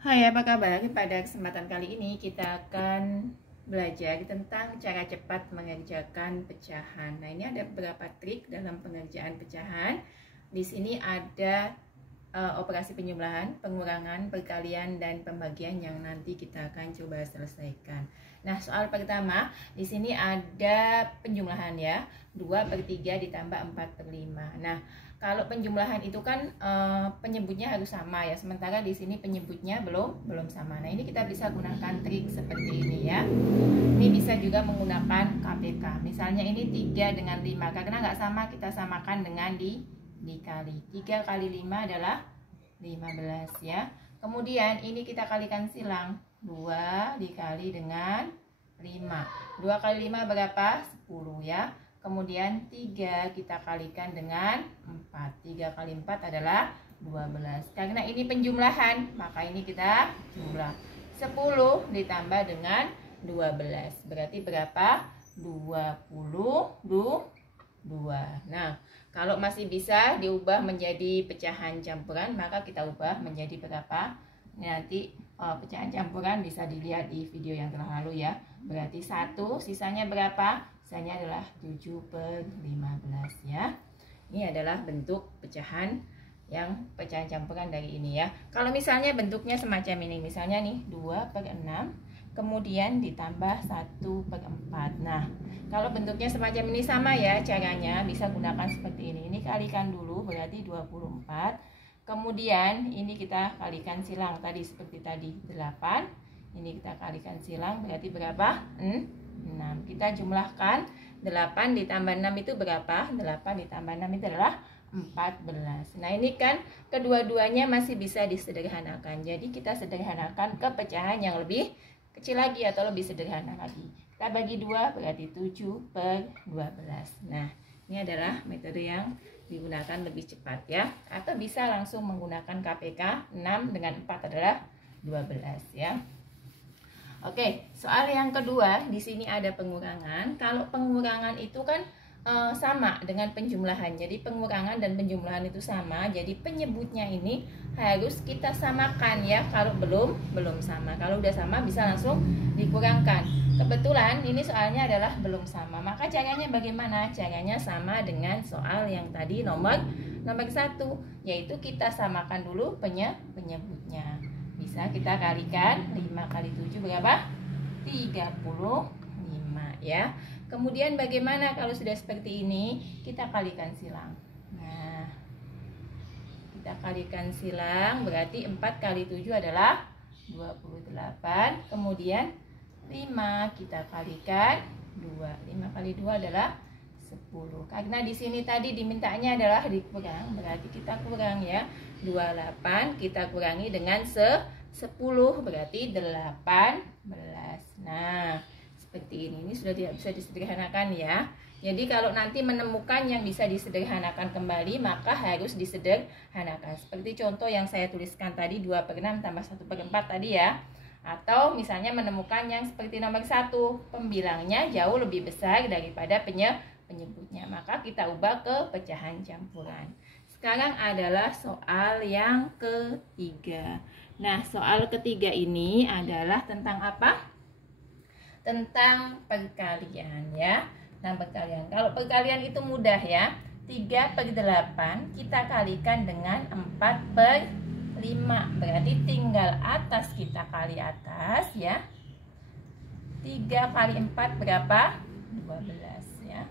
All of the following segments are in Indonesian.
Hai, apa kabar? Pada kesempatan kali ini kita akan belajar tentang cara cepat mengerjakan pecahan. Nah, ini ada beberapa trik dalam pengerjaan pecahan. Di sini ada operasi penjumlahan, pengurangan, perkalian, dan pembagian yang nanti kita akan coba selesaikan. Nah, soal pertama, di sini ada penjumlahan ya, 2/3 ditambah 4/5. Nah, kalau penjumlahan itu kan penyebutnya harus sama ya, sementara di sini penyebutnya belum sama. Nah, ini kita bisa gunakan trik seperti ini ya. Ini bisa juga menggunakan KPK. Misalnya ini 3 dengan 5, karena nggak sama kita samakan dengan dikali. 3 kali 5 adalah 15 ya. Kemudian ini kita kalikan silang, 2 dikali dengan 5. 2 kali 5 berapa? 10 ya. Kemudian 3 kita kalikan dengan 4. 3 kali 4 adalah 12. Karena ini penjumlahan, maka ini kita jumlah. 10 ditambah dengan 12. Berarti berapa? 22. Nah, kalau masih bisa diubah menjadi pecahan campuran, maka kita ubah menjadi berapa? Nanti pecahan campuran bisa dilihat di video yang telah lalu ya. Berarti 1, sisanya berapa? Sisanya adalah 7/15 ya. Ini adalah bentuk pecahan pecahan campuran dari ini ya. Kalau misalnya bentuknya semacam ini, misalnya nih 2/6, kemudian ditambah 1/4. Nah, kalau bentuknya semacam ini sama ya caranya, bisa gunakan seperti ini. Ini kalikan dulu, berarti 24. Kemudian ini kita kalikan silang tadi seperti tadi, 8. Ini kita kalikan silang, berarti berapa? 6. Kita jumlahkan, 8 ditambah 6 itu berapa? 8 ditambah 6 itu adalah 14. Nah, ini kan kedua-duanya masih bisa disederhanakan. Jadi kita sederhanakan ke pecahan yang lebih kecil lagi atau lebih sederhana lagi. Kita bagi 2 berarti 7/12. Nah, ini adalah metode yang digunakan lebih cepat ya. Atau bisa langsung menggunakan KPK, 6 dengan 4 adalah 12 ya. Oke, soal yang kedua, di sini ada pengurangan. Kalau pengurangan itu kan sama dengan penjumlahan. Jadi pengurangan dan penjumlahan itu sama. Jadi penyebutnya ini harus kita samakan ya. Kalau belum sama. Kalau udah sama bisa langsung dikurangkan. Kebetulan ini soalnya adalah belum sama. Maka caranya bagaimana? Caranya sama dengan soal yang tadi nomor 1, yaitu kita samakan dulu penyebutnya. Bisa kita kalikan, 5 kali 7 berapa? 35 ya. Kemudian bagaimana kalau sudah seperti ini? Kita kalikan silang. Nah, kita kalikan silang, berarti 4 kali 7 adalah 28. Kemudian 5 kita kalikan 2. 5 kali 2 adalah 10. Karena di sini tadi dimintanya adalah dikurang, berarti kita kurang ya. 28 kita kurangi dengan 10, berarti 18. Nah, seperti ini sudah tidak bisa disederhanakan ya. Jadi kalau nanti menemukan yang bisa disederhanakan kembali, maka harus disederhanakan. Seperti contoh yang saya tuliskan tadi, 2/6 tambah 1/4 tadi ya. Atau misalnya menemukan yang seperti nomor 1, pembilangnya jauh lebih besar daripada penyebutnya, maka kita ubah ke pecahan campuran. Sekarang adalah soal yang ketiga. Nah, soal ketiga ini adalah tentang apa? Tentang perkalian ya. Nah, perkalian. Kalau perkalian itu mudah ya. 3/8 kita kalikan dengan 4/5. Berarti tinggal atas kita kali atas ya. 3 kali 4 berapa? 12 ya.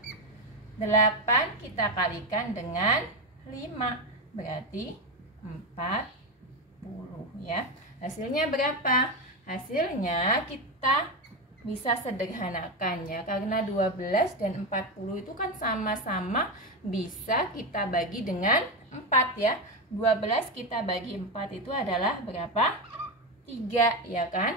8 kita kalikan dengan 5. Berarti 40 ya. Hasilnya berapa? Hasilnya kita bisa sederhanakan ya, karena 12 dan 40 itu kan sama-sama bisa kita bagi dengan 4 ya. 12 kita bagi 4 itu adalah berapa? 3 ya kan.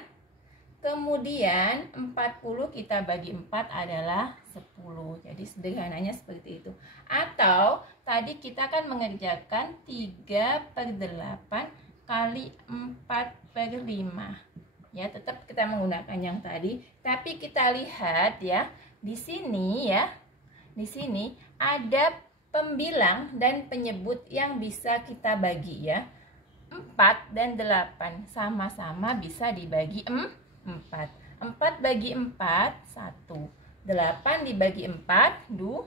Kemudian 40 kita bagi 4 adalah 10. Jadi sederhananya seperti itu. Atau tadi kita kan mengerjakan 3/8 kali 4/5. Ya, tetap kita menggunakan yang tadi, tapi kita lihat ya, di sini ya. Di sini ada pembilang dan penyebut yang bisa kita bagi ya. 4 dan 8 sama-sama bisa dibagi 4. 4 bagi 4, 1. 8 dibagi 4, 2.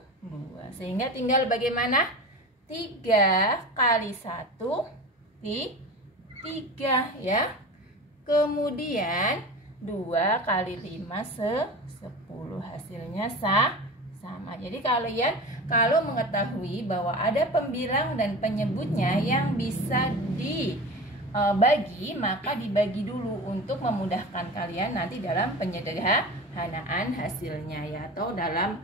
Sehingga tinggal bagaimana? 3 kali 1, 3 ya. Kemudian 2 kali 5, 10. Hasilnya sama. Jadi kalian kalau mengetahui bahwa ada pembilang dan penyebutnya yang bisa dibagi, maka dibagi dulu untuk memudahkan kalian nanti dalam penyederhanaan hasilnya ya, atau dalam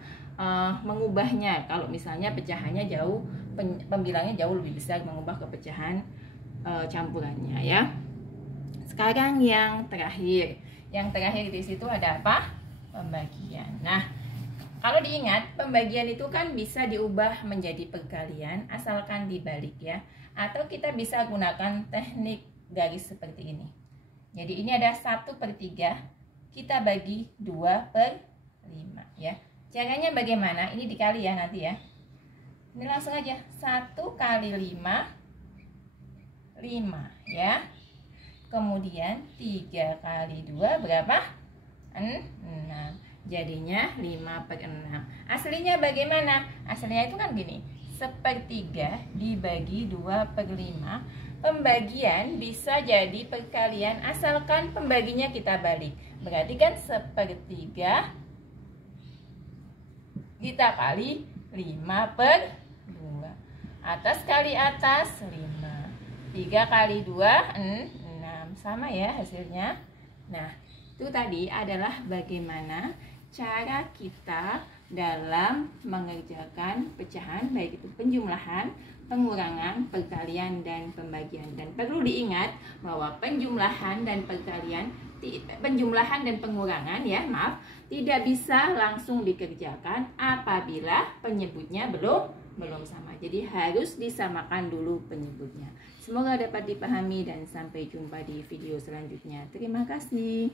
mengubahnya. Kalau misalnya pecahannya jauh, pembilangnya jauh lebih besar, mengubah ke pecahan campurannya ya. Sekarang yang terakhir di situ ada apa? Pembagian. Nah, kalau diingat, pembagian itu kan bisa diubah menjadi perkalian asalkan dibalik ya. Atau kita bisa gunakan teknik garis seperti ini. Jadi ini ada 1/3, kita bagi 2/5 ya. Caranya bagaimana? Ini dikali ya nanti ya. Ini langsung aja 1 kali 5, 5 ya. Kemudian 3 kali 2 berapa? 6. Jadinya 5/6. Aslinya bagaimana? Aslinya itu kan gini, 1/3 dibagi 2/5. Pembagian bisa jadi perkalian asalkan pembaginya kita balik. Berarti kan 1/3 kita kali 5/2. Atas kali atas 5. 3 kali 2, 6. Sama ya hasilnya. Nah, itu tadi adalah bagaimana cara kita dalam mengerjakan pecahan, baik itu penjumlahan, pengurangan, perkalian, dan pembagian. Dan perlu diingat bahwa penjumlahan dan pengurangan ya, tidak bisa langsung dikerjakan apabila penyebutnya belum sama. Jadi harus disamakan dulu penyebutnya. Semoga dapat dipahami dan sampai jumpa di video selanjutnya. Terima kasih.